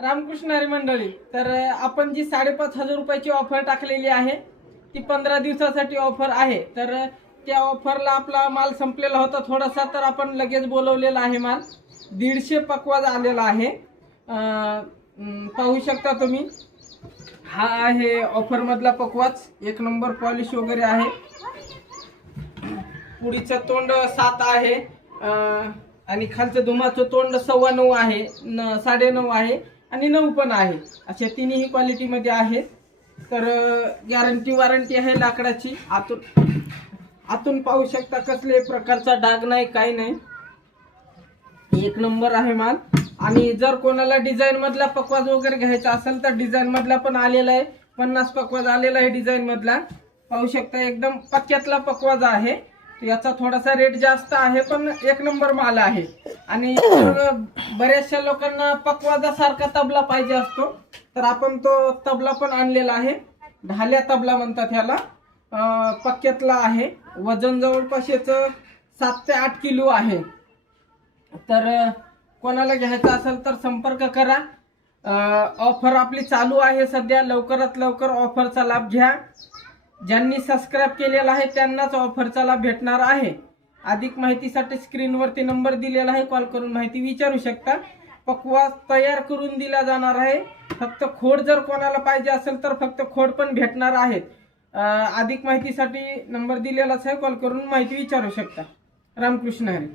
रामकृष्ण हरी मंडळी, तर आपण जी 5,500 रुपयाची ऑफर टाकलेली आहे ती 15 दिवसासाठी ऑफर आहे. तर त्या ऑफरला आपला माल संपलेला होता थोडासा, तर आपण लगेच बोलवलेला आहे माल. 150 पकवाज आलेला आहे. पाहू शकता तुम्ही, हा आहे ऑफर मधला पकवाज. एक नंबर पॉलिश वगैरे आहे. पुढीचं तोंड 7 आहे आणि खालचं धुमाचं तोंड 9.25 आहे, 9.5 आहे आणि 9 पण आहे. अशा तिन्ही क्वालिटीमध्ये आहेत. तर गॅरंटी वॉरंटी आहे लाकडाची. आतून पाहू शकता कसले प्रकारचा डाग नाही, काही नाही. एक नंबर आहे माल. आणि जर कोणाला डिझाईन मधला पकवाज वगैरे घ्यायचा असेल तर डिझाईन मधला पण आलेला आहे. 50 पकवाज आलेला आहे डिझाईन मधला. पाहू शकता एकदम पक्क्यातला पकवाज आहे. याचा थोडासा रेट जास्त आहे, पण एक नंबर माल आहे. आणि बऱ्याचशा लोकांना पकवाजासारखा तबला पाहिजे असतो, तर आपण तो तबला पण आणलेला आहे. ढाल्या तबला म्हणतात ह्याला. पक्क्यातला आहे. वजन जवळपास याचं 7 ते 8 किलो आहे. तर कोणाला घ्यायचं असेल तर संपर्क करा. ऑफर आपली चालू आहे सध्या. लवकरात लवकर ऑफरचा लाभ घ्या. ज्यांनी सबस्क्राईब केलेला आहे त्यांनाच ऑफरचा लाभ भेटणार आहे. अधिक माहितीसाठी स्क्रीनवरती नंबर दिलेला आहे, कॉल करून माहिती विचारू शकता. पकवाज तयार करून दिला जाणार आहे. फक्त खोड जर कोणाला पाहिजे असेल तर फक्त खोड पण भेटणार आहेत. अधिक माहितीसाठी नंबर दिलेलाच आहे, कॉल करून माहिती विचारू शकता. रामकृष्ण हरी.